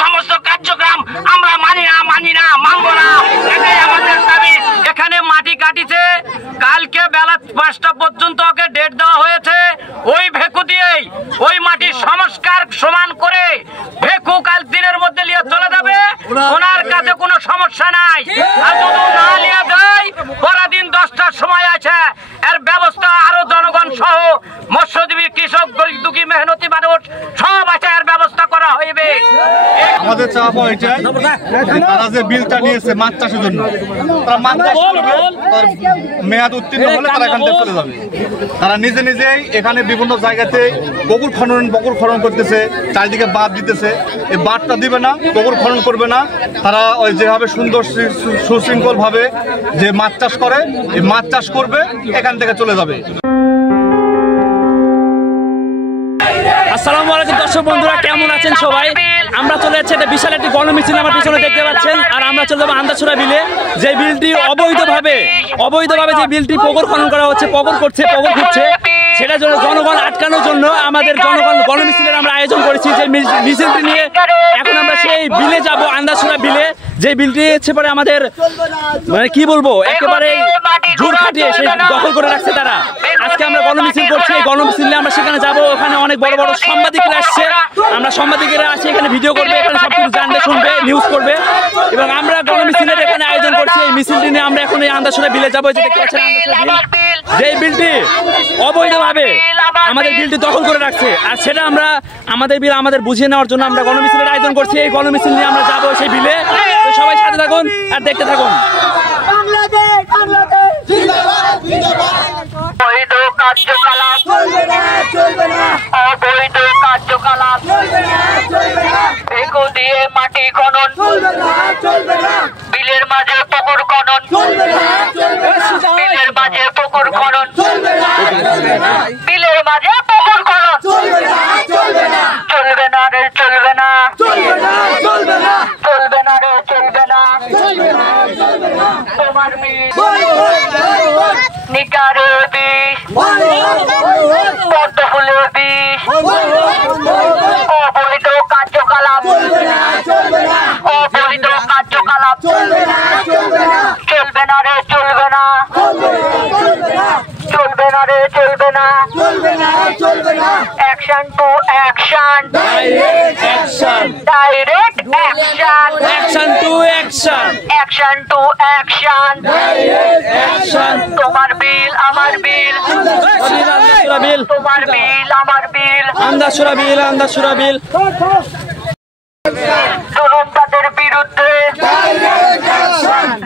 সমস্ত কার্যক্রম আমরা মানি না মানব না, এটাই আমাদের দাবি। এখানে মাটি কাটিছে, কালকে বেলা 5টা পর্যন্ত ওকে ডেট দেওয়া হয়েছে। ওই ভেকু দিয়েই ওই মাটির সংস্কার সমান করে ভেকু কাল দিনের মধ্যে নিয়ে চলে যাবে, ওনার কাছে কোনো সমস্যা নাই। আর যদি না নিয়ে দেয়, পরদিন 10টার সময় আছে, এর ব্যবস্থা আরো জনগণ সহ মৎস্যজীবী, কৃষক, গরিব দুঃখী মেহনতি মানুষ সব আছে, এর ব্যবস্থা করা হইবে। আমাদের চাওয়া এটাই, তারা যে বিলটা নিয়েছে মাছ চাষের জন্য, তারা মাছ চাষ করবে, তার মেয়াদ উত্তীর্ণ হলে তারা এখান থেকে চলে যাবে। তারা নিজেই এখানে বিভিন্ন জায়গাতে পুকুর খনন করতেছে, চারিদিকে বাঁধ দিতেছে। এই বাঁধটা দিবে না, পুকুর খনন করবে না। তারা ওই যেভাবে সুন্দর সুশৃঙ্খল ভাবে যে মাছ চাষ করে, এই মাছ চাষ করবে, এখান থেকে চলে যাবে। আসসালামু আলাইকুম দর্শক বন্ধুরা, কেমন আছেন সবাই? আমরা চলে যাচ্ছি একটা বিশাল একটি গণমিছিল আমার পিছনে দেখতে পাচ্ছেন। আর আমরা চলে যাবো আন্দাছড়া বিলে, যে বিলটি অবৈধভাবে যে বিলটি পুকুর খনন করা হচ্ছে, পুকুর খুঁজছে, সেটার জন্য জনগণ আটকানোর জন্য আমাদের জনগণ গণমিছিলের আমরা আয়োজন করেছি। যে মিছিলটি নিয়ে এখন আমরা সেই বিলে যাব, আন্দাছড়া বিলে, যে বিলটি হচ্ছে পরে আমাদের মানে কি বলবো, একেবারে জোর খাটিয়ে সে দখল করে রাখছে তারা। আজকে আমরা গণমিছিল করছি, এই গণমিছিল নিয়ে আমরা সেখানে যাব। ওখানে অনেক বড় বড় সাংবাদিকরা আসছে, আমরা সাংবাদিকেরা আসি এখানে ভিডিও করবে, এখানে সবকিছু জানবে, শুনবে, নিউজ করবে। এবং আমরা গণমিছিলের এখানে আয়োজন করছি। এই মিছিলটি নিয়ে আমরা এখন এই আন্দাছড়া বিলে যাবো। যে দেখতে পাচ্ছেন যে বিলটি অবৈধভাবে আমাদের বিলটি দখল করে রাখছে, আর সেটা আমরা আমাদের বিল আমাদের বুঝিয়ে নেওয়ার জন্য আমরা গণমিছিলের আয়োজন করছি। এই গণমিছিল নিয়ে আমরা যাবো সেই বিলে। সবাই সাথে থাকুন আর দেখতে থাকুন। অবৈধ কার্যকলাপ চলবে না, অবৈধ কার্যকলাপ চলবে না, ভেকু দিয়ে মাটি খনন চলবে না, বিলের মাঝে পুকুর খনন চলবে না, বিলের মাঝে পুকুর খনন চলবে না, বিলের মাঝে পুকুর খনন চলবে না রে, চলবে না, চলবে না রে, চলবে না। তোমার নিকারে বিষ, পদ্ম ফুলের বিষ, অবৈধ কার্যকলাপ, অবৈধ কার্যকলাপ চলবে না রে, চলবে না, চলবে না রে, চলবে না। Action to action, direct action, action to action, action to action. তোমার বিল আমার বিল, তোমার বিল আমার বিল, আন্দাছড়া বিল, আন্দাছড়া বিল। জুলুমদাদের বিরুদ্ধে,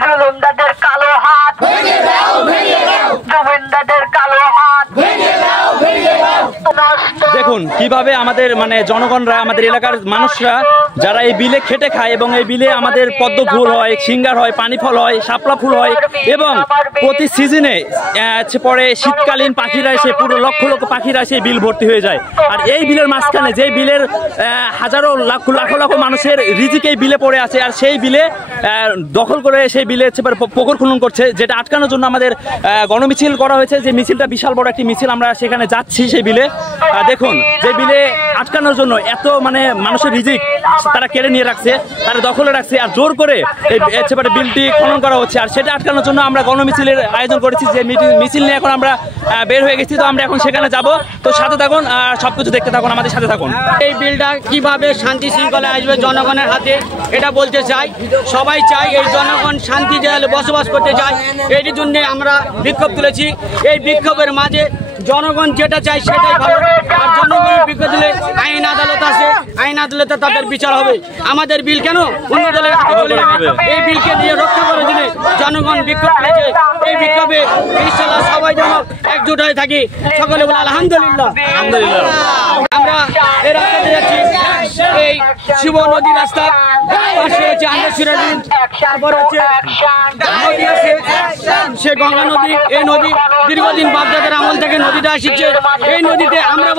জুলুমদাদের কালো হাত, জুলুমদাদের কালো হাত। দেখুন কিভাবে আমাদের মানে জনগণরা, আমাদের এলাকার মানুষরা যারা এই বিলে খেটে খায়, এবং এই বিলে আমাদের পদ্ম ফুল হয়, সিঙ্গার হয়, পানি ফল হয়, শাপলা ফুল হয়, এবং প্রতি সিজনে পরে শীতকালীন পাখিরা এসে, পুরো লক্ষ লক্ষ পাখিরা এসে বিল ভর্তি হয়ে যায়। আর এই বিলের মাঝখানে যে বিলের হাজারো লাখ লাখ মানুষের রিজিক এই বিলে পড়ে আছে, আর সেই বিলে দখল করে সেই বিলে পুকুর খনন করছে, যেটা আটকানোর জন্য আমাদের গণমিছিল করা হয়েছে। যে মিছিলটা বিশাল বড় একটি মিছিল, আমরা সেখানে যাচ্ছি সেই বিলে। দেখুন যে বিলে আটকানোর জন্য এত মানে মানুষের রিজিক তারা কেড়ে নিয়ে রাখছে, তারা দখলে রাখছে, আর জোর করে এই বিলটি খনন করা হচ্ছে। আর সেটা আটকানোর জন্য আমরা গণমিছিলের আয়োজন করেছি। যে মিছিল নিয়ে এখন আমরা বের হয়ে গেছি, তো আমরা এখন সেখানে যাব। তো সাথে থাকুন, সবকিছু দেখতে থাকুন, আমাদের সাথে থাকুন। এই বিলটা কিভাবে শান্তি শৃঙ্খলা আসবে জনগণের হাতে, এটা বলতে চাই। সবাই চাই এই জনগণ শান্তি জায়গায় বসবাস করতে চায়, এটির জন্য আমরা বিক্ষোভ তুলেছি। এই বিক্ষোভের মাঝে জনগণ যেটা চায় সেটাই ভালো। আর জনগণের বিক্ষোভ দিলে আইন আদালত আছে, আইন আদালতে তাদের বিচার হবে। আমাদের বিল কেন অন্য দলের হাতে চলে যাবে? এই বিলকে দিয়ে রক্ষা করার জন্য জনগণ বিক্ষোভ করেছে। এই বিক্ষোভে ইনশাআল্লাহ সবাই যেন একজোট হয়ে থাকি। সকলে বলে আলহামদুলিল্লাহ। আমরা এই রাস্তাতে যাচ্ছি, এই শিব নদী রাস্তা, পাশে হচ্ছে আন্দাছড়া বিল, তারপর হচ্ছে নদী আছে, সে গঙ্গা নদী। এই নদী দীর্ঘদিন বাপদাদার আমল থেকে নদীটা আসছে। এই নদীতে আমরা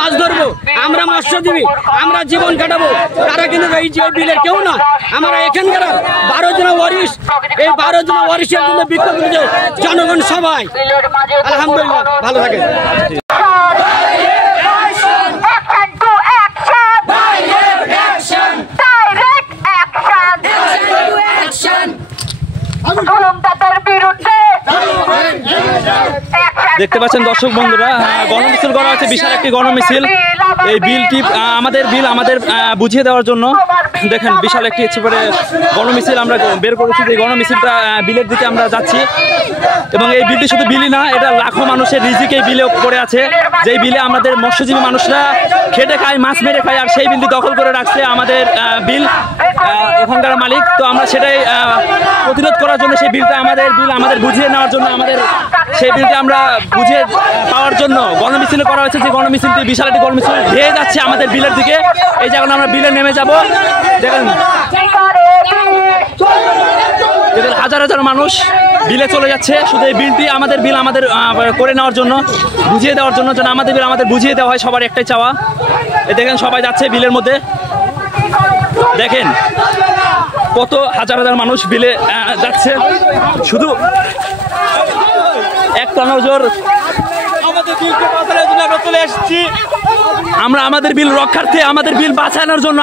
মাছ ধরবো, আমরা মৎস্যজীবী, আমরা জীবন কাটাবো। তারা কিন্তু এই যে বিলের কেউ না, আমরা এখানকার 12 জন ওয়ারিশ, এই 12 জন ওয়ারিশের জন্য বিক্ষোভ করেছে জনগণ সবাই। আলহামদুলিল্লাহ, ভালো থাকে। Action to action, direct action, দেখতে পাচ্ছেন দর্শক বন্ধুরা, গণমিছিল করা হচ্ছে, বিশাল একটি গণমিছিল। এই বিলটি আমাদের বুঝিয়ে দেওয়ার জন্য দেখেন বিশাল একটি গণমিছিল আমরা বের করেছি। যে গণমিছিলটা বিলের দিকে আমরা যাচ্ছি এবং এই বিলটি শুধু বিলই না, এটা লাখো মানুষের রিজিক এই বিলে পড়ে আছে। যেই বিলে আমাদের মৎস্যজীবী মানুষরা খেটে খায়, মাছ মেরে খায়, আর সেই বিলটি দখল করে রাখছে আমাদের বিল এখানকার মালিক। তো আমরা সেটাই প্রতিরোধ করার জন্য সেই বিলটা আমাদের বুঝিয়ে নেওয়ার জন্য সেই বিলটি আমরা বুঝিয়ে পাওয়ার জন্য গণমিছিল করা হয়েছে। যে গণমিছিলটি বিশাল একটি গণমিছিল ধেয়ে যাচ্ছে আমাদের বিলের দিকে। এই যে এখন আমরা বিলে নেমে যাব, দেখেন হাজার হাজার মানুষ বিলে চলে যাচ্ছে শুধু এই বিলটি আমাদের করে নেওয়ার জন্য, বুঝিয়ে দেওয়ার জন্য, যেন আমাদের বিল আমাদের বুঝিয়ে দেওয়া হয়, সবার একটাই চাওয়া। এই দেখেন সবাই যাচ্ছে বিলের মধ্যে, দেখেন কত হাজার হাজার মানুষ বিলে যাচ্ছে শুধু একটা নজর। চলে এসেছি আমরা আমাদের বিল রক্ষার্থে, আমাদের বিল বাঁচানোর জন্য,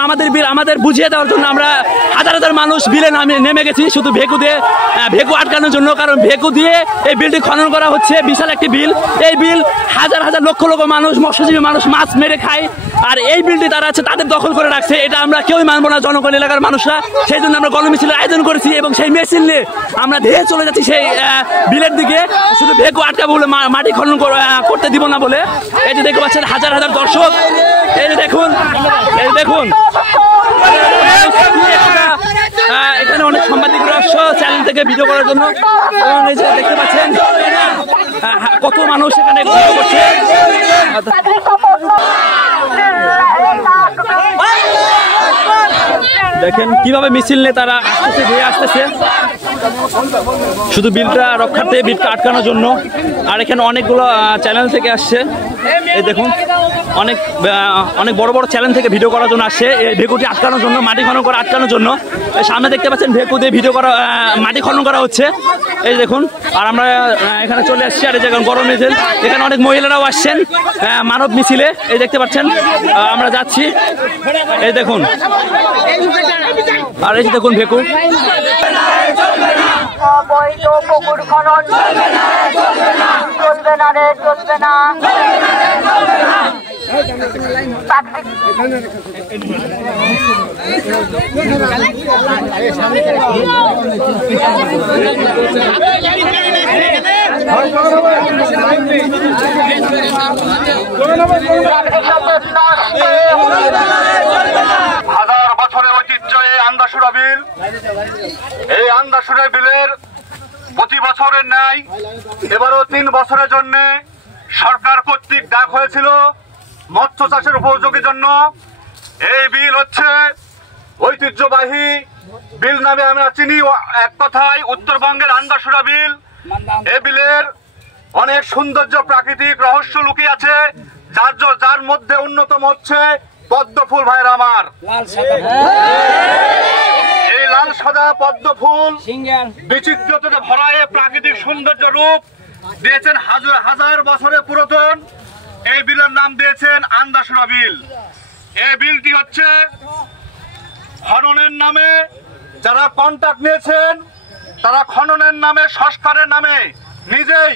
আমাদের বুঝিয়ে দেওয়ার জন্য আমরা হাজার হাজার মানুষ বিলে নেমে গেছি শুধু ভেকু আটকানোর জন্য। কারণ ভেকু দিয়ে এই বিলটি খনন করা হচ্ছে, বিশাল একটি বিল। এই বিল হাজার হাজার লক্ষ লক্ষ মানুষ, মৎস্যজীবী মানুষ মাছ মেরে খায়, আর এই বিলটি তারা তাদের দখল করে রাখছে। এটা আমরা কেউই মানবো না, জনগণ এলাকার মানুষরা। সেই জন্য আমরা গণমিছিলের আয়োজন করেছি এবং সেই মেশিন নিয়ে আমরা ধেয়ে চলে যাচ্ছি সেই বিলের দিকে, শুধু ভেকু আটকাবো বলে, মাটি খনন করতে দিব না বলে। এই যে দেখতে পাচ্ছেন হাজার হাজার দর্শক, এই যে দেখুন এখানে অনেক সাংবাদিকরা চ্যানেল থেকে ভিডিও করার জন্য। এই যে দেখতে পাচ্ছেন কত মানুষ এখানে ভিডিও করছে। দেখেন কিভাবে মিছিল নিয়ে তারা আসতেছে শুধু বিলটা রক্ষার্থে, বিলটা আটকানোর জন্য। আর এখানে অনেকগুলো চ্যানেল থেকে আসছে, এই দেখুন অনেক বড় বড় চ্যানেল থেকে ভিডিও করার জন্য আসছে এই ভেকুটি আটকানোর জন্য, মাটি খনন করে আটকানোর জন্য। সামনে দেখতে পাচ্ছেন ভেকু দিয়ে মাটি খনন করা হচ্ছে, এই দেখুন। আর আমরা এখানে চলে আসছি, আর এই যে গরম মিছিল, এখানে অনেক মহিলারাও আসছেন মানব মিছিলে, এই দেখতে পাচ্ছেন আমরা যাচ্ছি, এই দেখুন। আর এই যে দেখুন ভেকু, অবৈধ পুকুর খনন চলবে না রে, চলবে না। হাজার বছরের ঐতিহ্য এই আন্দাসুরা বিল। এই আন্দাসুরা বিলের প্রতি বছরের ন্যায় এবারও 3 বছরের জন্য সরকার কর্তৃক ডাক হয়েছিল মৎস্য চাষের উপযোগীর জন্য। এই বিল হচ্ছে ঐতিহ্যবাহী বিল নামে আমরা চিনি, এক কথায় উত্তরবঙ্গের আন্দাসুরা বিল। এই বিলের অনেক সৌন্দর্য, প্রাকৃতিক রহস্য লুকিয়ে আছে, যার মধ্যে অন্যতম হচ্ছে পদ্ম ফুল। ভাইরা আমার, এই লাল সাদা পদ্ম ফুল বিচিত্রতাতে ভরা প্রাকৃতিক সৌন্দর্য রূপ দিয়েছেন হাজার বছরের পুরাতন এই বিলের নাম দিয়েছেন আন্দাসুরা বিল। এই বিলটি হচ্ছে খননের নামে যারা কন্ট্রাক্ট নিয়েছেন, তারা খননের নামে, সংস্কারের নামে, নিজেই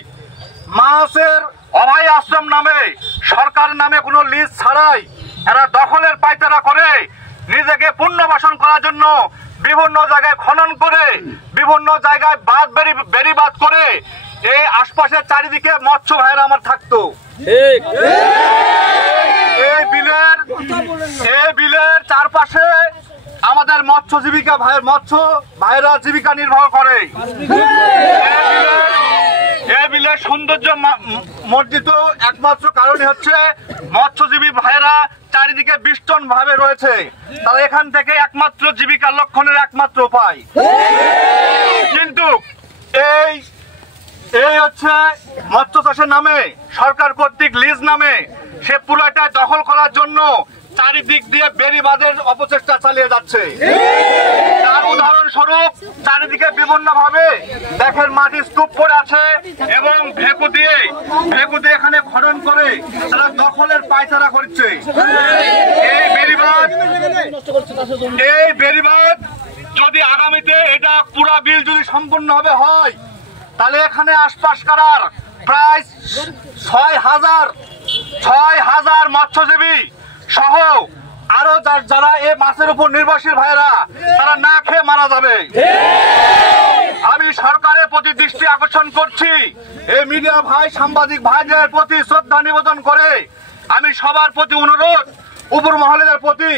মাছের অভয় আশ্রম নামে, সরকারের নামে কোনো লিজ ছাড়াই এরা দখলের পায়তারা করে নিজেকে পুনর্বাসন করার জন্য বিভিন্ন জায়গায় খনন করে, বিভিন্ন জায়গায় বেড়িবাঁধ করে এই আশপাশের চারিদিকে মৎস্য ভাইরা আমার থাকতো। এই বিলের চারপাশে আমাদের মৎস্য ভাইরা জীবিকা নির্বাহ করে। এই বিলের সৌন্দর্য মর্জিত একমাত্র কারণই হচ্ছে মৎস্যজীবী ভাইরা চারিদিকে বিস্তৃত ভাবে রয়েছে, তারা এখান থেকে একমাত্র জীবিকা লক্ষণের একমাত্র উপায়। কিন্তু এই হচ্ছে মৎস্য চাষের নামে, সরকার কর্তৃক লিজ নামে সে পুরোটা দখল করার জন্য চারিদিক দিয়ে বেড়িবাঁধের অপচেষ্টা চালিয়ে যাচ্ছে। তার উদাহরণস্বরূপ চারিদিকে বিভিন্ন ভাবে দেখেন মাটি স্তূপ পড়ে আছে এবং ভেকু দিয়ে এখানে খনন করে তারা দখলের পায়তারা করছে। এই বেড়িবাঁধ যদি আগামীতে এটা পুরা বিল যদি সম্পূর্ণভাবে হয়, তাহলে এখানে আশপাশ করার প্রায় 6,000 মৎস্যজীবী সহ আরো যারা এই মাছের উপর নির্ভরশীল ভাইরা তারা না খেয়ে মারা যাবে। আমি সরকারের প্রতি দৃষ্টি আকর্ষণ করছি, এই মিডিয়া ভাই সাংবাদিক ভাইদের প্রতি শ্রদ্ধা নিবেদন করে আমি সবার প্রতি অনুরোধ, উপর মহলের প্রতি,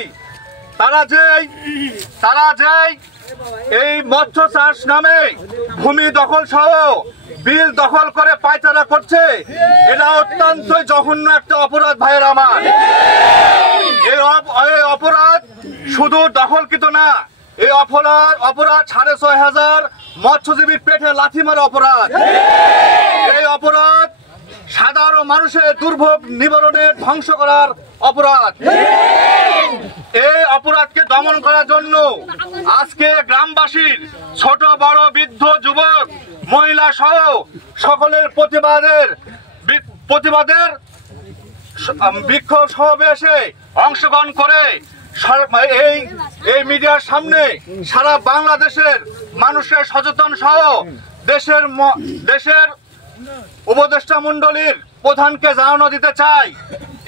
তারা যে এই মৎস্য চাষ নামে ভূমি দখল সহ বিল দখল করে পায়চারা করছে, এটা অত্যন্ত জঘন্য একটা অপরাধ ভাইয়ের আমার। এই অপরাধ শুধু দখলকৃত না, এই অপরাধ 6,500 মৎস্যজীবীর পেটে লাথি মারা অপরাধ। এই অপরাধ সাধারণ মানুষের দুর্ভোগ নিবারণে ধ্বংস করার অপরাধ। এই অপরাধকে দমন করার জন্য আজকে গ্রামবাসীর ছোট বড় বৃদ্ধ যুবক মহিলা সহ সকলের প্রতিবাদের বিক্ষোভ সমাবেশে অংশগ্রহণ করে এই মিডিয়ার সামনে সারা বাংলাদেশের মানুষের সচেতন সহ দেশের উপদেষ্টা মণ্ডলীর প্রধানকে জানানো দিতে চাই,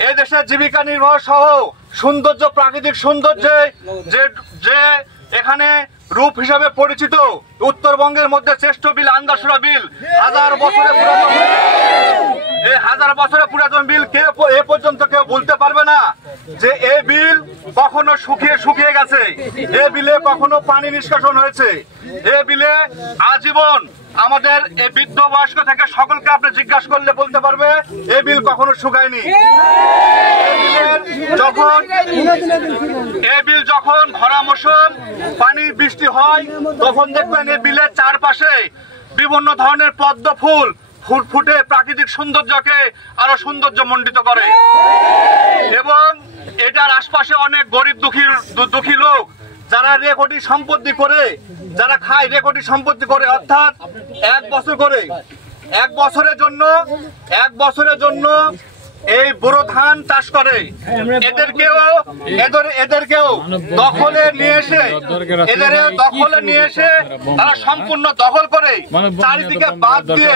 এই দেশের জীবিকা নির্ভর সহ সৌন্দর্য, প্রাকৃতিক সৌন্দর্যে যে এখানে রূপ হিসাবে পরিচিত উত্তরবঙ্গের মধ্যে শ্রেষ্ঠ বিল আন্দাসুরা বিল, 1000 বছরের পুরাতন, এই 1000 বছরের পুরাতন বিল কেউ এ পর্যন্ত কেউ বলতে পারবে না যে এই বিল কখনো শুকিয়ে গেছে, এই বিলে কখনো পানি নিষ্কাশন হয়েছে। এই বিলে আজীবন আমাদের এই বৃদ্ধ বয়স্ক থেকে সকলকে আপনি জিজ্ঞাসা করলে বলতে পারবে এই বিল কখনো শুকায়নি। এই বিল যখন ভরা মৌসুম পানি বৃষ্টি হয় তখন দেখবেন এই বিলের চারপাশে বিভিন্ন ধরনের পদ্ম ফুল ফুটে প্রাকৃতিক সৌন্দর্যকে আরো সৌন্দর্যমণ্ডিত করে। এবং এটার আশপাশে অনেক গরিব দুঃখী লোক যারা রেকর্ডি সম্পত্তি করে, যারা খায় রেকর্ডি সম্পত্তি করে, অর্থাৎ 1 বছরের জন্য এই বোরো ধান চাষ করে, এদেরকেও দখলে নিয়ে এসে তারা সম্পূর্ণ দখল করে চারিদিকে বাদ দিয়ে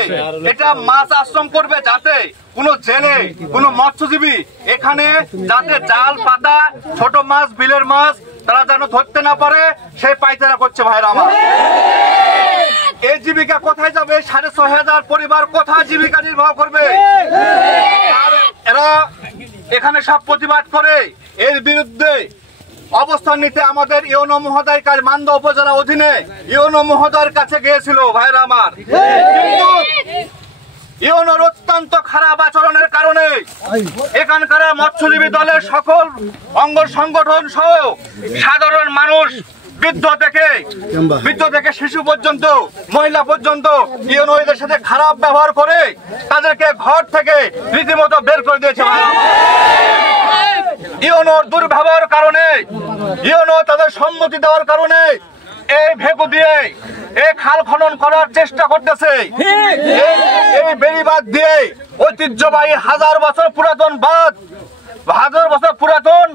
এটা মাছ আশ্রম করবে, যাতে কোনো জেলে কোনো মৎস্যজীবী এখানে যাতে জাল পাতা ছোট মাছ বিলের মাছ তারা যেন ধরতে না পারে, সেই পায়চারা করছে ভাইরা আমার। এই জীবিকা কোথায় যাবে? 6,500 পরিবার কোথায় জীবিকা নির্বাহ করবে? আর এরা এখানে সব প্রতিবাদ করে এর বিরুদ্ধে অবস্থান নিতে আমাদের ইউনো মহোদয় কাছে, মান্দা উপজেলা অধীনে ইউনো মহোদয়ের কাছে গিয়েছিল ভাইরা আমার, কিন্তু ইউনোর অত্যন্ত খারাপ আচরণের কারণে এখানকার মৎস্যজীবী দলের সকল অঙ্গ সংগঠন সহ সাধারণ মানুষ, বৃদ্ধ থেকে শিশু পর্যন্ত, মহিলা পর্যন্ত ইউনো এদের সাথে খারাপ ব্যবহার করে তাদেরকে ঘর থেকে রীতিমতো বের করে দিয়েছে। ইউনোর দুর্ব্যবহার কারণে, ইউনো তাদের সম্মতি দেওয়ার কারণে এই ভেকু দিয়ে এই খাল খনন করার চেষ্টা করতেছে। এই বেড়িবাঁধ দিয়ে ঐতিহ্যবাহী 1000 বছর পুরাতন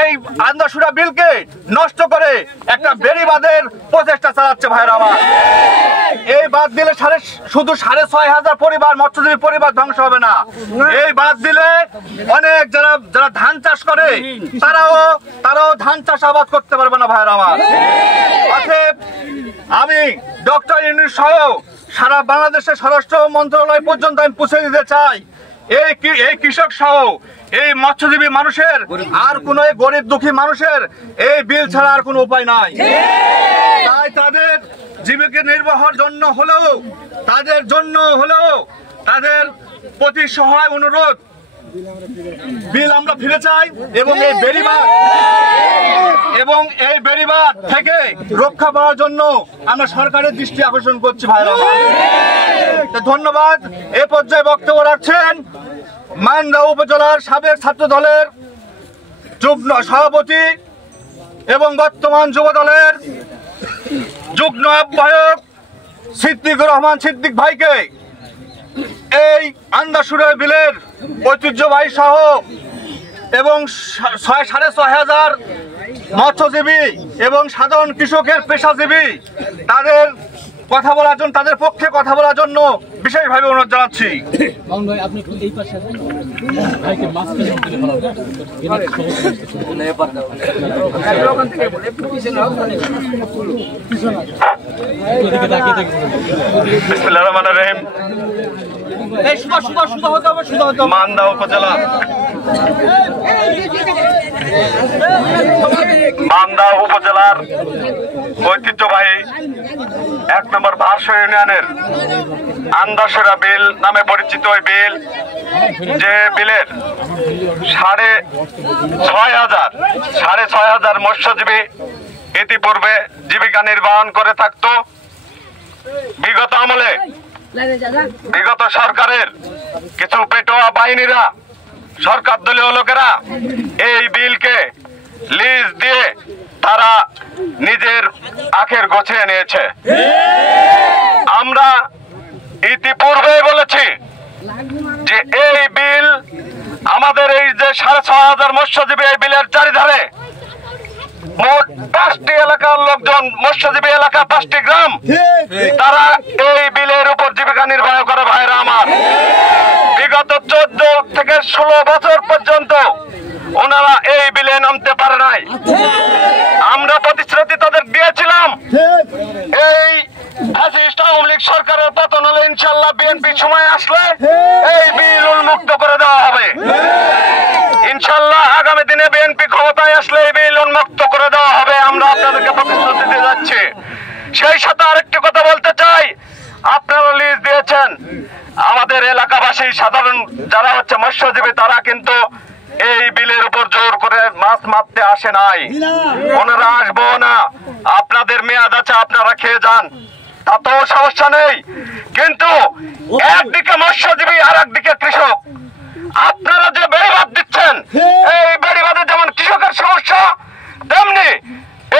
এই আন্দাসুরা বিলকে নষ্ট করে একটা বেড়িবাঁধের প্রচেষ্টা চালাচ্ছে ভাইরা আমার। এই বাঁধ দিলে শুধু 6,500 পরিবার, মৎস্যজীবী পরিবার ধ্বংস হবে না। এই বাঁধ দিলে অনেক যারা ধান চাষ করে তারাও ধান চাষ আবাদ করতে পারবে না ভাইরা আমার। অতএব আমি ডক্টর ইউনূস সহ সারা বাংলাদেশের স্বরাষ্ট্র মন্ত্রণালয় পর্যন্ত আমি পৌঁছে দিতে চাই, এই কৃষক সহ এই মৎস্যজীবী মানুষের আর কোন গরিব দুঃখী মানুষের এই বিল ছাড়া আর কোনো উপায় নাই। তাই তাদের জীবিকা নির্বাহের জন্য হলেও তাদের প্রতি সহায় অনুরোধ, বিল আমরা ফিরে চাই এবং এই বেড়িবাঁধ থেকে রক্ষা পাওয়ার জন্য আমরা সরকারের দৃষ্টি আকর্ষণ করছি ভাইরা। ধন্যবাদ। এ পর্যায়ে বক্তব্য রাখছেন মান্দা উপজেলার সাবেক ছাত্র দলের যুগ্ম সভাপতি এবং বর্তমান যুব দলের যুগ্ম আহ্বায়ক সিদ্দিকুর রহমান সিদ্দিক ভাইকে এই আন্দাসুরা বিলের ঐতিহ্যবাহী সহ এবং 6,500 মৎস্যজীবী এবং সাধারণ কৃষকের পেশাজীবী কথা বলার জন্য, তাদের পক্ষে কথা বলার জন্য বিশেষভাবে অনুরোধ জানাচ্ছি। বিসমিল্লাহির রহমানির রহিম। মান্দা উপজেলা উপজেলার ঐতিহ্যবাহী 1 নম্বর ভারসা ইউনিয়নের আন্দাসরা বিল নামে পরিচিত ওই বিল, যে বিলের 6,500 মৎস্যজীবী ইতিপূর্বে জীবিকা নির্বাহ করে থাকতো। বিগত আমলে বিগত সরকারের কিছু পেটোয়া বাহিনীরা, সরকার দলীয় লোকেরা এই বিলকে লিজ দিয়ে তারা নিজের আখের গোছিয়ে নিয়েছে। আমরা ইতিপূর্বে বলেছি যে এই বিল আমাদের এই যে 6,500 মৎস্যজীবী এই বিলের চারিধারে মোট 5টি এলাকার লোকজন, মৎস্যজীবী এলাকা 5টি গ্রাম, তারা এই বিলের উপর জীবিকা নির্বাহ করে। ভাইরা আমার, বিগত 14 থেকে 16 বছর পর্যন্ত ওনারা এই বিলে নামতে পারে নাই। আমরা প্রতিশ্রুতি তাদের দিয়েছিলাম, এই ফ্যাসিস্ট আওয়ামী লীগ সরকারের পতন হলে ইনশাল্লাহ বিএনপি সময় আসলে এই বিল উন্মুক্ত করে দেওয়া হবে। ইনশাল্লাহ আগামী দিনে বিএনপি ক্ষমতায় আসলে এই বিল উন্মুক্ত করে দেওয়া হবে। আমরা আপনাদেরকে প্রতিশ্রুতি দিয়ে যাচ্ছি। সেই সাথে আরেকটি কথা বলতে চাই, আপনারা লিজ দিয়েছেন, আমাদের এলাকাবাসী সাধারণ যারা হচ্ছে মৎস্যজীবী, তারা কিন্তু এই বিলের উপর জোর করে মাছ মারতে আসে নাই। ওনারা আসবো না, আপনাদের মেয়াদ আছে, আপনারা খেয়ে যান, তাতেও সমস্যা নেই। কিন্তু একদিকে মৎস্যজীবী আর একদিকে কৃষক, আপনারা যে বেড়িবাঁধ দিচ্ছেন, এই বেড়িবাঁধে যেমন কৃষকের সমস্যা, তেমনি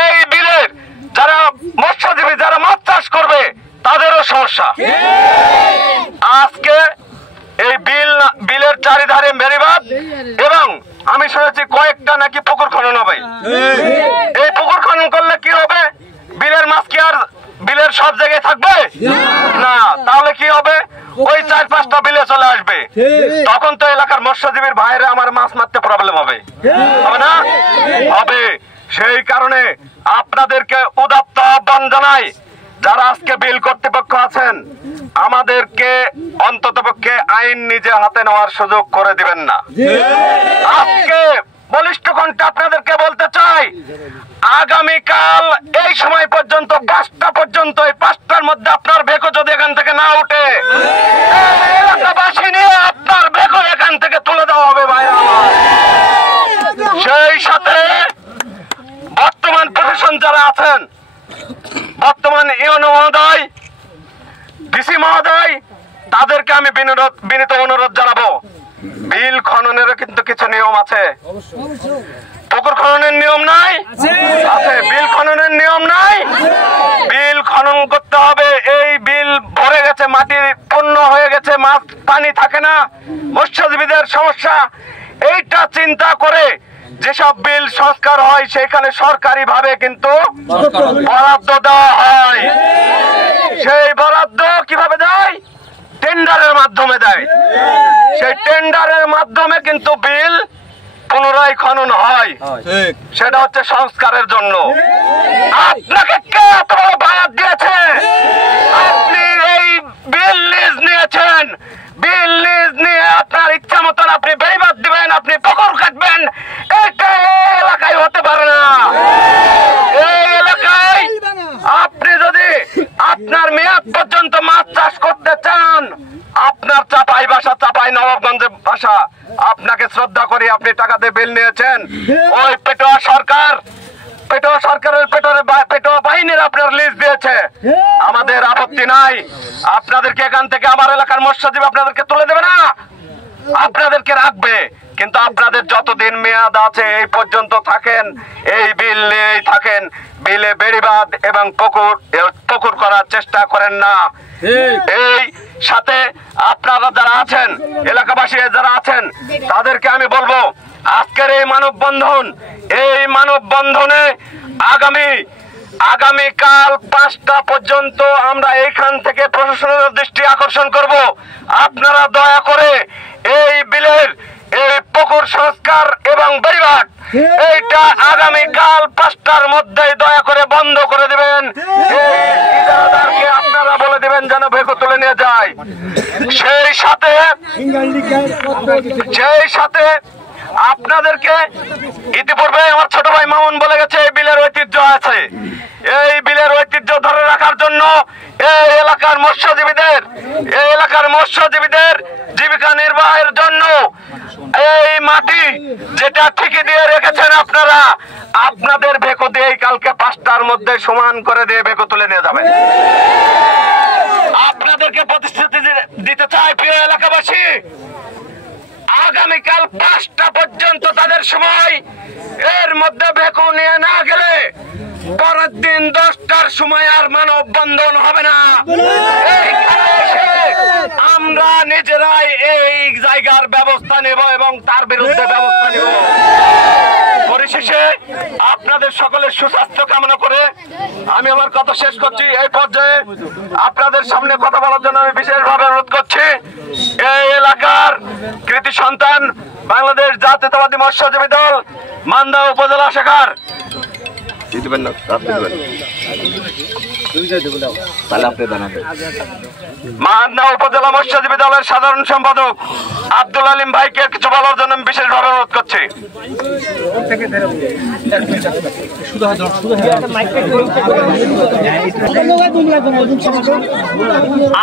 এই বিলের যারা মৎস্যজীবী, যারা মাছ চাষ করবে, তাদেরও সমস্যা। আজকে এই বিলের চারিধারে বেড়িবাঁধ এবং আমি শুনেছি কয়েকটা নাকি পুকুর খনন হবে। এই পুকুর খনন করলে কি হবে? বিলের মাছ কি আর বিলের সব জায়গায় থাকবে না? তাহলে কি হবে? ওই 4-5টা বিলে চলে আসবে। তখন তো এলাকার মৎস্যজীবীর ভাইরা আমার মাছ মারতে প্রবলেম হবে, হবে না? হবে। সেই কারণে আপনাদেরকে উদাত্ত আহ্বান জানাই, যারা আজকে বিল কর্তৃপক্ষ আছেন, আমাদেরকে অন্ততপক্ষে আইন নিজে হাতে নেওয়ার সুযোগ করে দিবেন না। আজকে বলিষ্ঠ কণ্ঠে আপনাদেরকে বলতে চাই, আগামীকাল এই সময় পর্যন্ত 5টা পর্যন্ত, এই 5টার মধ্যে আপনার ভেকো যদি এখান থেকে না উঠে, এলাকাবাসী নিয়ে আপনার ভেকো এখান থেকে তুলে দেওয়া হবে। ভাই, সেই সাথে বর্তমান প্রশাসন যারা আছেন, বর্তমান ইউনো মহোদয়, ডিসি মহোদয়, তাদেরকে আমি বিনীত অনুরোধ জানাবো, বিল খননেরও কিন্তু কিছু নিয়ম আছে। পুকুর খননের নিয়ম নাই? আছে। বিল খননের নিয়ম নাই? বিল খনন করতে হবে। এই বিল ভরে গেছে, মাটি পূর্ণ হয়ে গেছে, মাছ পানি থাকে না, মৎস্যজীবীদের সমস্যা। এইটা চিন্তা করে যেসব বিল সংস্কার হয়, সেখানে সরকারি ভাবে কিন্তু বরাদ্দ দেওয়া হয়। সেই বরাদ্দ কিভাবে দেয়? টেন্ডারের মাধ্যমে দেয়। সেই টেন্ডারের মাধ্যমে কিন্তু বিল পুনরায় খনন হয়, সেটা হচ্ছে সংস্কারের জন্য। আপনাকে কে এত বড় বরাদ্দ দিয়েছে? আপনি এই বিল লিজ নিয়েছেন, বিল লিজ নিয়ে আপনার ইচ্ছা মতন আপনি বেড়িবাঁধ দিবেন, আপনি পুকুর কাটবেন, এটা এই এলাকায় হতে পারে না। এই এলাকায় আপনি যদি আপনার মেয়াদ পর্যন্ত মাছ চাষ করতে চান, আপনার চাপাই বাসা, চাপাই নবাবগঞ্জের বাসা, আপনাকে শ্রদ্ধা করি, আপনি টাকা দিয়ে বিল নিয়েছেন। ওই পেটোয়া সরকারের পেটোয়া বাহিনীর আপনার লিজ দিয়েছে, আমাদের আপত্তি নাই। আপনাদেরকে এখান থেকে আমার এলাকার মৎস্যজীবী আপনাদেরকে তুলে দেবে না, আপনাদেরকে রাখবে। কিন্তু আপনাদের যতদিন মেয়াদ আছে এই পর্যন্ত থাকেন, এই বিল নিয়েই থাকেন। বিলে বেড়িবাঁধ এবং পুকুর করার চেষ্টা করেন না। এই সাথে আপনারা যারা আছেন, এলাকাবাসী যারা আছেন, তাদেরকে আমি বলবো, আজকের এই মানববন্ধনে আগামী আগামীকাল 5টা পর্যন্ত আমরা এইখান থেকে প্রশাসনের দৃষ্টি আকর্ষণ করব। আপনারা দয়া করে এই বিলের এই পুকুর সংস্কার এবং বেড়িবাঁধ এইটা আগামীকাল 5টার মধ্যে দয়া করে বন্ধ করে দিবেন। ইজারাদারকে আপনারা বলে দিবেন যেন ভেকু তুলে নিয়ে যায়। সেই সাথে আপনাদেরকে ইতিপূর্বে আমার ছোট ভাই মামুন বলে গেছে এই বিলের ঐতিহ্য আছে। এই বিলের ঐতিহ্য ধরে রাখার জন্য এই এলাকার মৎস্যজীবীদের জীবিকা নির্বাহের জন্য এই মাটি যেটা ঠিকই দিয়ে রেখেছেন আপনারা, আপনাদের ভেকু দিয়ে কালকে 5টার মধ্যে সমান করে দিয়ে ভেকু তুলে নিয়ে যাবেন। আপনাদেরকে প্রতিশ্রুতি দিতে চাই প্রিয় এলাকাবাসী, আগামীকাল 5টা পর্যন্ত তাদের সময়, এর মধ্যে ভেকু নিয়ে না গেলে পরের দিন 10টার সময় আর মানববন্ধন হবে না। আমরা নিজেরাই এই জায়গার ব্যবস্থা নেব এবং তার বিরুদ্ধে ব্যবস্থা নেব। পরিশেষে আপনাদের সকলের সুস্বাস্থ্য কামনা করে আমি আমার কথা শেষ করছি। এই পর্যায়ে আপনাদের সামনে কথা বলার জন্য আমি বিশেষভাবে অনুরোধ করছি এই এলাকার কৃতি সন্তান বাংলাদেশ জাতীয়তাবাদী মৎস্যজীবী দল মান্দা উপজেলা শাখার মান্দা উপজেলা মৎস্যজীবী দলের সাধারণ সম্পাদক আব্দুল আলিম ভাইকে কিছু বলার জন্য আমি বিশেষভাবে অনুরোধ করছি।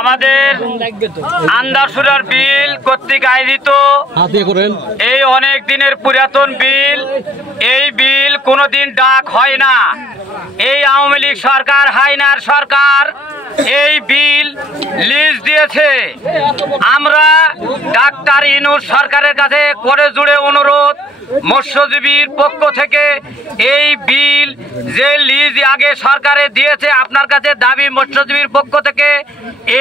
আমাদের আন্দারসুরার বিল কর্তৃক আয়োজিত এই অনেক দিনের পুরাতন বিল, এই বিল কোনোদিন ডাক হয় না। এই আওয়ামী লীগ সরকার, হাইনার সরকার এই বিল লিজ দিয়েছে। আমরা ডাক্তার ইনুস সরকারের কাছে করে জুড়ে অনুরোধ, মৎস্যজীবীর পক্ষ থেকে এই বিল যে লিজ আগে সরকারে দিয়েছে, আপনার কাছে দাবি মৎস্যজীবীর পক্ষ থেকে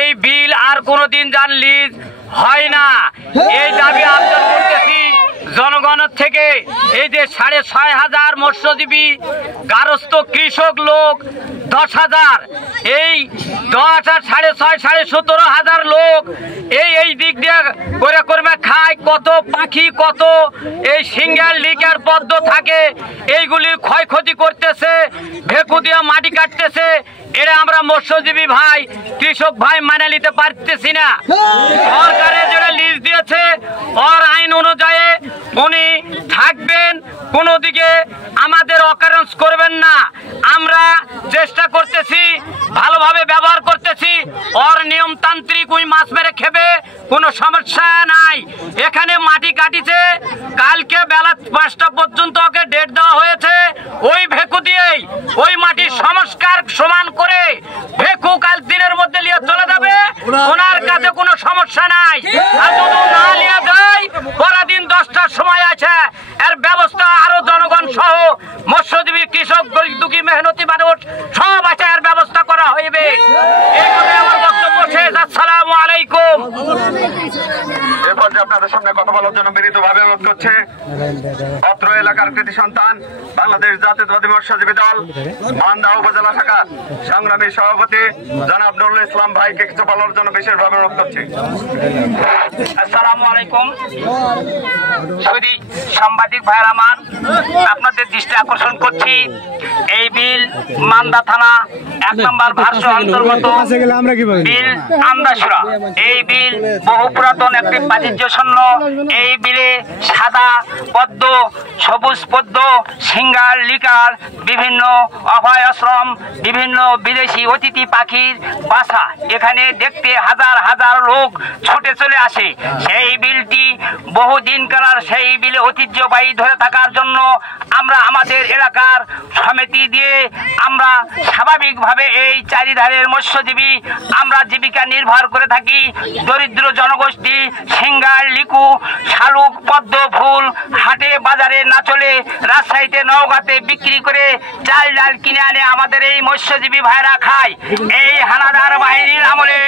এই বিল আর কোনোদিন যান লিজ হয় না। এই দাবি আবেদন করতেছি জনগণের থেকে। এই যে 6,500 মৎস্যজীবী, গারস্থ কৃষক লোক 10,000, এই 10,000 6,500 17,000 লোক এই দিক দিয়ে করে করবে খায়। কত পাখি, কত এই সিঙ্গেল লিকের পদ্ম থাকে, এইগুলির ক্ষয়ক্ষতি করতেছে, ভেকু দিয়ে মাটি কাটতেছে। এরা আমরা মৎস্যজীবী ভাই, কৃষক ভাই মানে নিতে পারতেছি না। সরকারের যেটা লিজ দিয়েছে ওর আইন অনুযায়ী উনি থাকবেন, কোনো দিকে আমাদের অকারেন্স করবেন না। আমরা চেষ্টা করতেছি, ভালোভাবে ব্যবহার করতেছি। ওর নিয়মতান্ত্রিক ওই মাছ মেরে খেবে, কোনো সমস্যা নাই। এখানে মাটি কাটিছে, কালকে বেলা 5টা পর্যন্ত ওকে ডেট দেওয়া হয়েছে। ওই ভেকু দিয়েই ওই মাটির সংস্কার সমান করে ভেকু কাল দিনের মধ্যে নিয়ে চলে যাবে। ওনার কাছে কোনো সমস্যা নাই। আর যদি না নিয়ে যায়, পরদিন 10টার সময় আছে, এর ব্যবস্থা আরো জনগণ সহ মৎস্যজীবী, কৃষক, গরিব দুঃখী মেহনতি মানুষ সব আছে, এর ব্যবস্থা করা হইবে। এইভাবে আমার বক্তব্য শেষ। আসসালামু আলাইকুম। এ পর্যায়ে আপনাদের সামনে কথা বলার জন্য বিনীতভাবে অনুরোধ করছে অত্র এলাকার কৃতি সন্তান বাংলাদেশ জাতীয়তাবাদী মৎস্যজীবী দল মান্দা উপজেলা শাখা সংগ্রামী সভাপতি জনাব নুরুল ইসলাম ভাইকে কিছু বলার জন্য বিশেষভাবে অনুরোধ করছি। আসসালামু আলাইকুম। সুধী সাংবাদিক ভাইয়ের আমার, আপনাদের দৃষ্টি আকর্ষণ করছি এই বিল মান্দা থানা 1 নম্বর ভার্স অন্তর্গত বিল আমদাসুরা। এই বিল বহু পুরাতন একটি বাণিজ্য শূন্য। এই বিলে সাদা পদ্ম, সবুজ পদ্ম, সিঙ্গার, লিকার, বিভিন্ন অভয় আশ্রম, বিভিন্ন বিদেশি অতিথি পাখির বাসা এখানে দেখতে হাজার হাজার লোক ছুটে চলে আসে। সেই বিলটি বহুদিন কালার, সেই বিলে ঐতিহ্যবাহী ধরে থাকার জন্য আমরা আমাদের এলাকার সমিতি দিয়ে আমরা স্বাভাবিকভাবে এই চারিধারের মৎস্যজীবী আমরা জীবিকা নির্ভর করে থাকি। দরিদ্র জনগোষ্ঠী সিঙ্গার, লিকু, শালুক, পদ্ম ফুল হাটে বাজারে না চলে রাজশাহীতে, নওগাঁতে বিক্রি করে চাল ডাল কিনে আনে আমাদের এই মৎস্যজীবী ভাইরা খায়। এই হানাদার বাহিনীর আমলে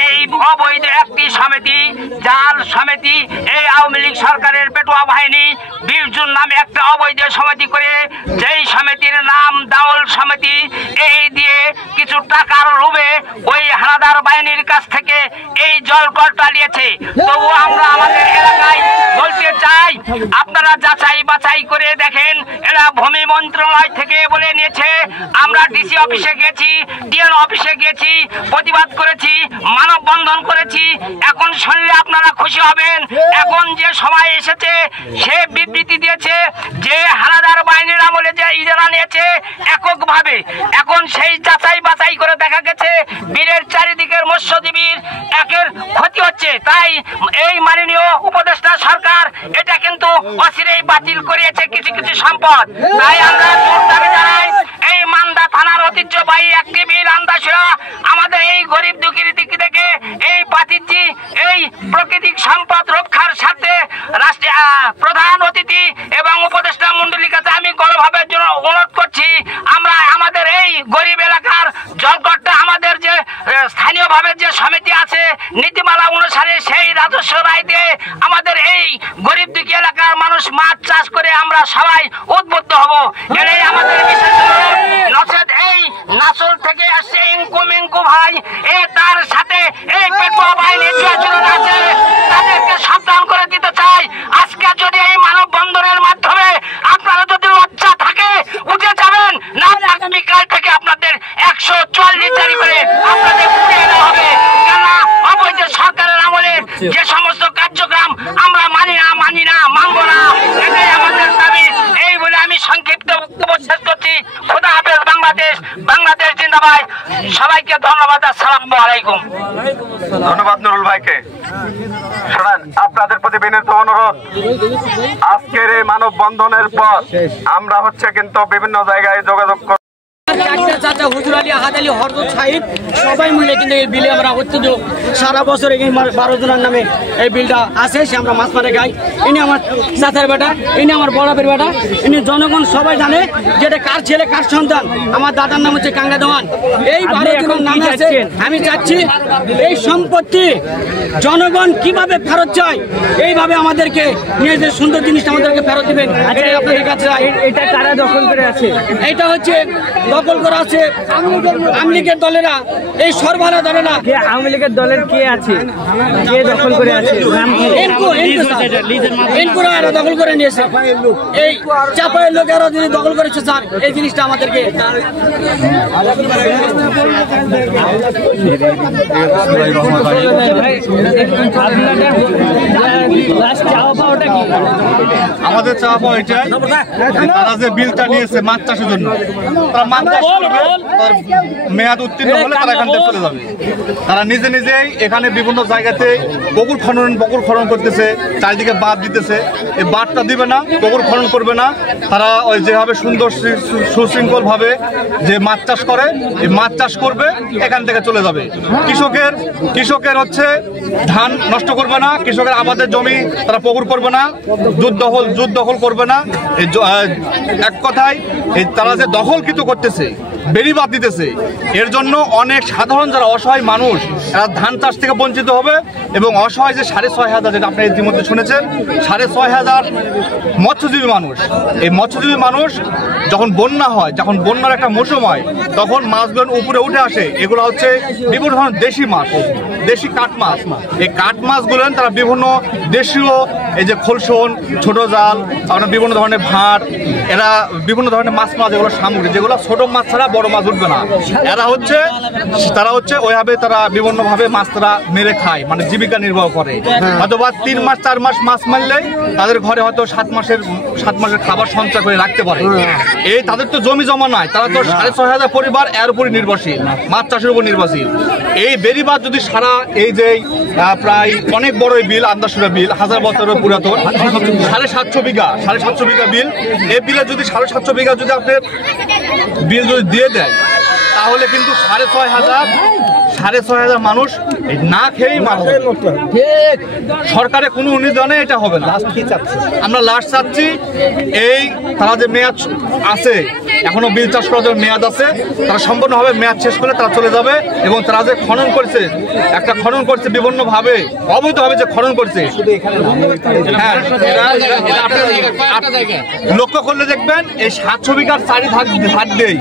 এই অবৈধ একটি সমিতি, জাল সমিতি, এই আওয়ামী লীগ সরকারের পেটুয়া বাহিনী 20 জুন নামে একটা অবৈধ সমিতি করে, যেই সমিতির নাম দাউল সমিতি এই দিয়ে কিছু টাকার লোভে ওই হানাদার বাহিনীর কাছ থেকে এই জলকলটা নিয়েছে। তবু আমরা আমাদের এলাকায় বলতে চাই, আপনারা যাচাই বাছাই করে দেখেন। এরা ভূমি মন্ত্রণালয় থেকে বলে নিয়েছে। আমরা ডিসি অফিসে গেছি, ডিএন অফিসে গেছি, প্রতিবাদ করেছি, মানববন্ধন করেছি। এখন শুনলে আপনারা খুশি হবেন। এখন যে সময় এসেছে, সে বিবৃতি দিয়েছে যে হানাদার বাহিনীর আমলে যে ইজারা নিয়েছে এককভাবে। এখন সেই যাচাই বাছাই করে দেখা গেছে বীরের চারিদিকের মৎস্যজীবীর একের ক্ষতি হচ্ছে। তাই এই মাননীয় উপদেষ্টা সরকার এটা কিন্তু অচিরেই বাতিল করিয়েছে কিছু কিছু সম্পদ। তাই আমরা জোর দাবি জানাই, এই মান্দা থানার ঐতিহ্যবাহী একটি বীর আন্দাসুরা আমাদের এই গরিব দুঃখীর দিক থেকে এই বাতিজি এই প্রাকৃতিক সম্পদ রক্ষার স্বার্থে রাষ্ট্রীয় প্রধান অতিথি এবং উপদেষ্টা মণ্ডলীর কাছে আমি গণভাবের জন্য অনুরোধ করছি, আমরা আমাদের এই গরিব এলাকার জলকটটা আমাদের যে স্থানীয়ভাবে যে সমিতি আছে নীতিমালা অনুসারে সেই রাজস্ব রায় দিয়ে আমাদের এই গরিব দুঃখী এলাকার মানুষ মাছ চাষ করে আমরা সবাই উদ্বুদ্ধ হব। এটাই আমাদের বিশেষ নচেত এই নাসল থেকে আসছে ইনকু ভাই, তার সাথে এই পেটুয়া বাহিনীর যে আচরণ আছে তাদেরকে সাবধান করে দিতে চাই। আজকে যদি এই মানববন্ধনের মাধ্যমে আপনারা যদি লজ্জা থাকে উঠে যাবেন, না আগামীকাল থেকে আপনাদের 144 জারি করে আপনাদের পুড়িয়ে দেওয়া হবে। কেন অবৈধ সরকারের আমলে যে সমস্ত কার্যক্রম আমরা মানি না মানব না, এটাই আমাদের দাবি। এই বলে আমি সংক্ষিপ্ত বক্তব্য শেষ করছি। খোদা হাফেজ। বাংলাদেশ জিন্দাবাদ। সবাইকে ধন্যবাদ। আসসালামু আলাইকুম। ধন্যবাদ নুরুল ভাইকে। শোনেন, আপনাদের প্রতি বিনীত অনুরোধ, আজকের এই মানববন্ধনের পর আমরা কিন্তু বিভিন্ন জায়গায় যোগাযোগ চাচা হুজুর আলী, আহাদ আলী, হরদত সাহিব সবাই মিলে কিন্তু এই বিলে আমরা অত্যন্ত সারা বছর এই 12 জনের নামে এই বিলটা আসে। সে আমরা মাছ মারে গাই। ইনি আমার চাচার বেটা, ইনি আমার বড়াপের বেটা, ইনি জনগণ সবাই জানে যে এটা কার ছেলে কার সন্তান। আমার দাদার নাম হচ্ছে কাঙ্গা দেওয়ান। এই 12 জনের নামে আছে। আমি চাচ্ছি এই সম্পত্তি জনগণ কিভাবে ফেরত চায়, এইভাবে আমাদেরকে নিজেদের সুন্দর জিনিসটা আমাদেরকে ফেরত দিবেন। আপনাদের কাছে এটা কারা দখল করে আছে? এটা হচ্ছে দখল করা আছে আওয়ামী লীগের দলেরা, এই সরবরাহ দলেরা। আওয়ামী লীগের দলের কে আছে, কে দখল করে আছে? এরা দখল করে নিয়েছে। এই চাপায়ের লোকেরা যিনি দখল করেছে স্যার, এই জিনিসটা আমাদেরকে আমাদের চাওয়া পাওয়া এটাই, তারা যে বিলটা নিয়েছে মাছ চাষের জন্য, তারা মাছ চাষ করবে, তার মেয়াদ উত্তীর্ণ হলে তারা এখান থেকে চলে যাবে। তারা নিজে নিজেই এখানে বিভিন্ন জায়গাতে পুকুর খনন করতেছে, চারিদিকে বাঁধ দিতেছে। এই বাঁধটা দিবে না, পুকুর খনন করবে না। তারা ওই যেভাবে সুন্দর সুশৃঙ্খল ভাবে যে মাছ চাষ করে, এই মাছ চাষ করবে, এখান থেকে চলে যাবে। কৃষকের হচ্ছে ধান নষ্ট করবে না, কৃষকের আবাদের জমি তারা পুকুর করবে না, জুত দখল করবে না। এক কথায় এই তারা যে দখলকৃত করতেছে, বেড়িবাঁধ দিতেছে, এর জন্য অনেক সাধারণ যারা অসহায় মানুষ এরা ধান চাষ থেকে বঞ্চিত হবে। এবং অসহায় যে 6,500, যেটা আপনি ইতিমধ্যে শুনেছেন, 6,500 মৎস্যজীবী মানুষ, এই মৎস্যজীবী মানুষ যখন বন্যা হয়, যখন বন্যার একটা মৌসুম হয়, তখন মাছগুলো উপরে উঠে আসে। এগুলো হচ্ছে বিভিন্ন ধরনের দেশি মাছ, দেশি কাঠ মাছ। এই কাঠ মাছগুলো তারা বিভিন্ন দেশীয় এই যে খোলসন, ছোট জাল, আপনার বিভিন্ন ধরনের ভাঁড়, এরা বিভিন্ন ধরনের মাছ যেগুলো সামগ্রী, যেগুলো ছোট মাছ ছাড়া বড় মাছ উঠবে না। তারা হচ্ছে ওইভাবে তারা বিভিন্নভাবে মাছ তারা মেরে খায়, মানে জীবিকা নির্বাহ করে। হয়তো বা 3 মাস 4 মাস মাছ মারলেই তাদের ঘরে হয়তো 7 মাসের খাবার সঞ্চয় করে রাখতে পারে। এই তাদের তো জমি জমা নাই, তারা তো 6,500 পরিবার এর উপরই নির্ভরশীল, মাছ চাষের উপর নির্ভরশীল। এই বেড়িবাঁধ যদি সারা এই যে প্রায় অনেক বড় বিল, আন্দাসুরা বিল, 1000 বছরের পুরাতন, 750 বিঘা বিল, এই বিলে যদি 750 বিঘা যদি আপনার বিল যদি দিয়ে দেয়, তাহলে কিন্তু 6,500 মানুষ না খেয়েই মারবে। সরকারের কোনো অনুদানে এটা হবে না। আমরা লাস্ট চাচ্ছি, এই তারা যে মেয়াদ আছে এখনো বিল চাষ করার জন্য মেয়াদ আছে, তারা সম্পূর্ণভাবে মেয়াদ শেষ করে তারা চলে যাবে। এবং তারা যে খনন করছে, একটা খনন করছে বিভিন্নভাবে, অবৈধভাবে যে খনন করছে, হ্যাঁ লক্ষ্য করলে দেখবেন এই 700 বিঘার চারি ভাগ দিয়েই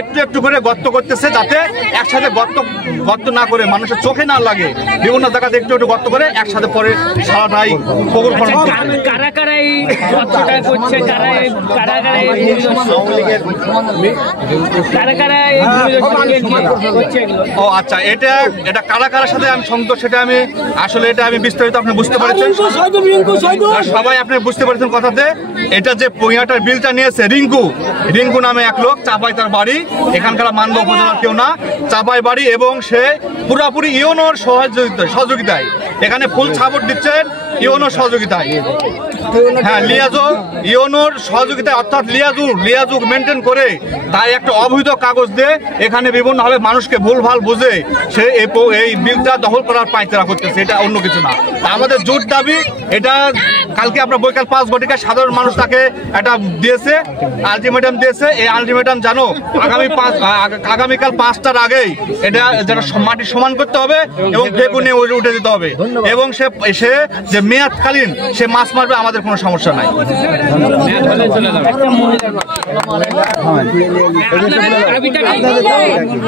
একটু একটু করে গর্ত করতেছে, যাতে একসাথে গর্ত না করে মানুষের চোখে না লাগে। বিভিন্ন জায়গাতে একটু একটু গর্ত করে একসাথে পরে সারাটাই পুকুর খনন করছে। ও আচ্ছা, এটা কারা কারার সাথে আমি সংযুক্ত সেটা আমি আসলে এটা আমি বিস্তারিত আপনি বুঝতে পারছেন, সবাই আপনি বুঝতে পারছেন কথাতে। এটা যে পইয়াটার বিলটা নিয়েছে রিঙ্কু নামে এক লোক, চাপাই তার বাড়ি, এখানকার মানব উপজেলার কেউ না, চাপাই বাড়ি। এবং সে পুরাপুরি ইউনোর সহযোগিতায় এখানে ফুল সাপোর্ট দিচ্ছেন, ইউনোর সহযোগিতায়। হ্যাঁ, ইউনোর সহযোগিতায়, অর্থাৎ লিয়াজুক মেনটেন করে তাই একটা অবৈধ কাগজ দিয়ে এখানে বিভিন্নভাবে মানুষকে ভুলভাল বুঝে সে এই বিলটা দখল করার পায়তারা করতেছে, এটা অন্য কিছু না। আমাদের জোর দাবি, এটা কালকে আমরা বৈকাল 5 ঘটিকায় সাধারণ মানুষ তাকে এটা দিয়েছে, আলটিমেটাম দিয়েছে। এই আলটিমেটাম জানো আগামীকাল 5টার আগেই এটা যেন মাটি সমান করতে হবে এবং ফেকু নিয়ে উঠে দিতে হবে। এবং সে যে মেয়াদকালীন সে মাছ মারবে, আমাদের কোনো সমস্যা নাই।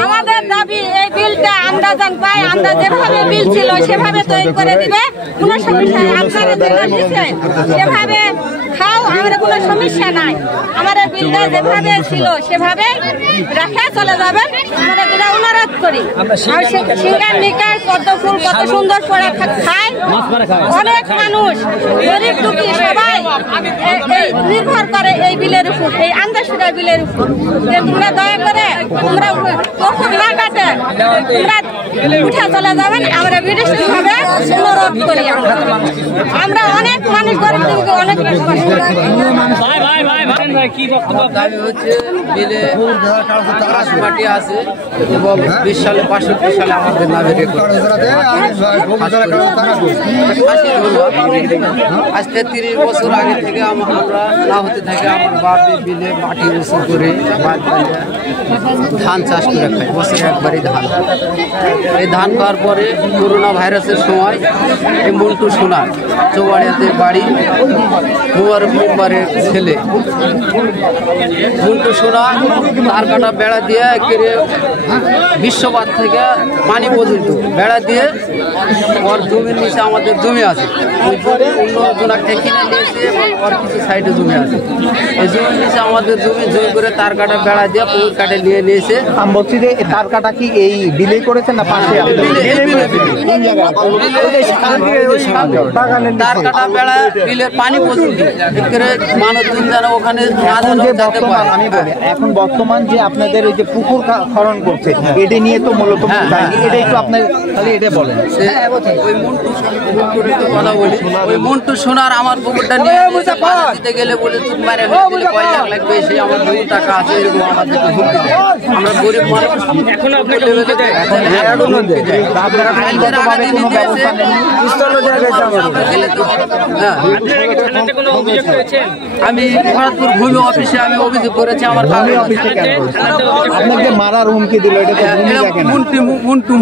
আমাদের দাবি এই বিলটা আমরা পাই, আমরা যেভাবে বিল ছিল সেভাবে তৈরি করে দিবে, কোনো সমস্যা নেই। আপনারা সেভাবে খাও, আমাদের কোনো সমস্যা নাই। আমাদের বিলটা যেভাবে ছিল সেভাবে রেখে চলে যাবেন, আমরা যেটা অনুরোধ করি। সিঙ্গার নিকার পদ্ম ফুল কত সুন্দর করে খায়, অনেক মানুষ গরিব দুঃখী সবাই নির্ভর করে এই বিলের উপর, এই আন্দাজুরা বিলের উপর। তোমরা দয়া করে তোমরা পুকুর না কাটে তোমরা উঠে চলে যাবেন, আমরা বিদেশিভাবে অনুরোধ করি। আমরা অনেক মানুষ গরিব দুঃখী অনেক দাবি হচ্ছে বিলে মাটি আছে এবং 20 সালে 65 সালে আমাদের নামে রেকর্ড। আজ 33 বছর আগে থেকে আমরা না হতে থাকে আমার বাপ বিলে মাটি উঁচু করে ধান চাষ করে খাই, বছরে একবারই ধান। এই ধান খাওয়ার পরে করোনা ভাইরাসের সময় এই মন্টু সোনার চৌবাড়িয়াতে বাড়ি, মুবারের ছেলে মন্টু সোনা তার কাটা বেড়া দিয়ে একেবারে বিশ্ববাদ থেকে পানি পর্যন্ত বেড়া দিয়ে ওর জমির নিচে আমাদের জমি আছে, ওই জমি অন্য জনাকে কিনে নিয়েছে এবং ওর কিছু সাইডে জমি আছে। এই জমির নিচে আমাদের জমি করে তার কাটা বেড়া দিয়ে পুকুর কাটে নিয়ে নিয়েছে। আমি বলছি যে তার কাটা কি এই বিলেই করেছেন না পাশে? তার কাটা বেড়া বিলের পানি পর্যন্ত মানুষজন যেন ওখানে আমি বলি এখন বর্তমান যে আপনাদের এই যে পুকুর খনন করছে এটা নিয়ে তো মূলত এটা একটু আপনার খালি এটা বলেন। ওই কথা বলি, ওই মন্টু সোনার আমার পুকুরটা নিয়ে দিতে গেলে বলে চুপ মারে কয় লাখ লাগবে, সে আমার 2 টাকা আছে, এরকম আমাদেরকে হুমকি দেয়। আমরা গরিব মানুষ, এখন আপনাকে হুমকি দেয়। আমি ভরতপুর ভূমি অফিসে আমি অভিযোগ করেছি। আমার আপনাকে মারার হুমকি দিল, এটা মন্টু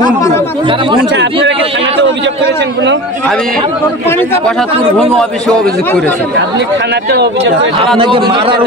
আমি ভরতপুর ভূমি অফিসে অভিযোগ করেছি। আপনাকে মারার